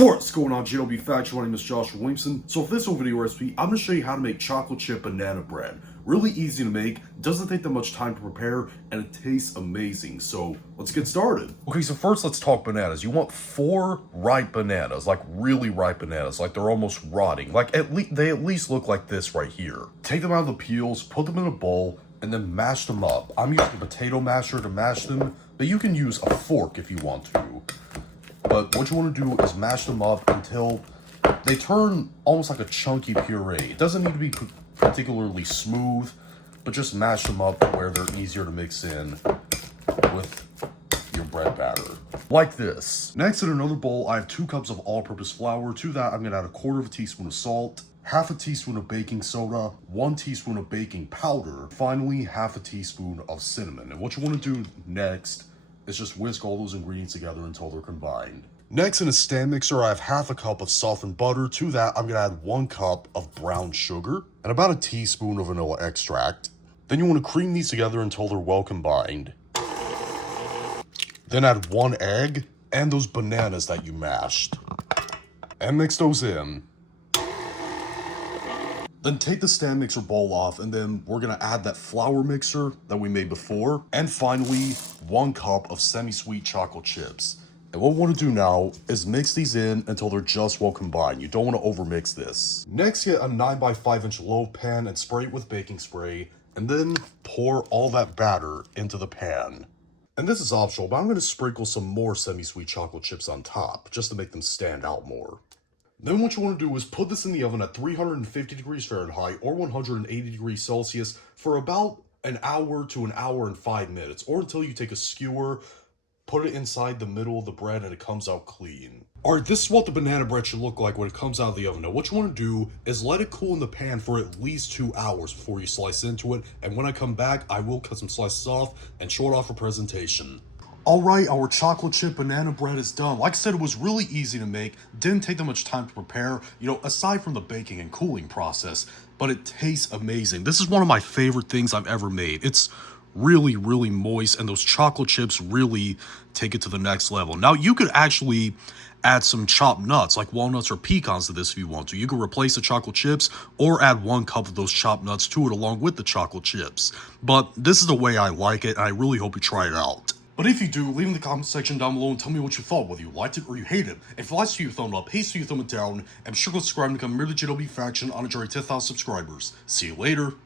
What's going on, JLB Faction? My name is Joshua Williamson. So for this whole video recipe, I'm going to show you how to make chocolate chip banana bread. Really easy to make, doesn't take that much time to prepare, and it tastes amazing. So let's get started. Okay, so first let's talk bananas. You want 4 ripe bananas, like really ripe bananas, like they're almost rotting. Like they at least look like this right here. Take them out of the peels, put them in a bowl, and then mash them up. I'm using a potato masher to mash them, but you can use a fork if you want to. But what you want to do is mash them up until they turn almost like a chunky puree. It doesn't need to be particularly smooth, but just mash them up where they're easier to mix in with your bread batter. Like this. Next, in another bowl, I have 2 cups of all-purpose flour. To that, I'm going to add 1/4 teaspoon of salt, 1/2 teaspoon of baking soda, 1 teaspoon of baking powder, finally 1/2 teaspoon of cinnamon. And what you want to do next is just whisk all those ingredients together until they're combined. Next, in a stand mixer, I have 1/2 cup of softened butter. To that, I'm going to add 1 cup of brown sugar and about 1 teaspoon of vanilla extract. Then you want to cream these together until they're well combined. Then add 1 egg and those bananas that you mashed. And mix those in. Then take the stand mixer bowl off, and then we're going to add that flour mixer that we made before. And finally, 1 cup of semi-sweet chocolate chips. And what we want to do now is mix these in until they're just well combined. You don't want to overmix this. Next, get a 9x5 inch loaf pan and spray it with baking spray. And then pour all that batter into the pan. And this is optional, but I'm going to sprinkle some more semi-sweet chocolate chips on top, just to make them stand out more. Then what you want to do is put this in the oven at 350 degrees Fahrenheit or 180 degrees Celsius for about an hour to an hour and 5 minutes, or until you take a skewer, put it inside the middle of the bread and it comes out clean. Alright, this is what the banana bread should look like when it comes out of the oven. Now what you want to do is let it cool in the pan for at least 2 hours before you slice into it, and when I come back, I will cut some slices off and show it off for presentation. Alright, our chocolate chip banana bread is done. Like I said, it was really easy to make, didn't take that much time to prepare, aside from the baking and cooling process, but it tastes amazing. This is one of my favorite things I've ever made. It's really, really moist, and those chocolate chips really take it to the next level. Now, you could actually add some chopped nuts, like walnuts or pecans, to this if you want to. You can replace the chocolate chips or add 1 cup of those chopped nuts to it along with the chocolate chips. But this is the way I like it, and I really hope you try it out. But if you do, leave in the comment section down below and tell me what you thought, whether you liked it or you hate it. If you liked it, you thumb up, hates you thumb it down, and be sure to subscribe and become a member of the JLB Faction on a journey to 10,000 subscribers. See you later.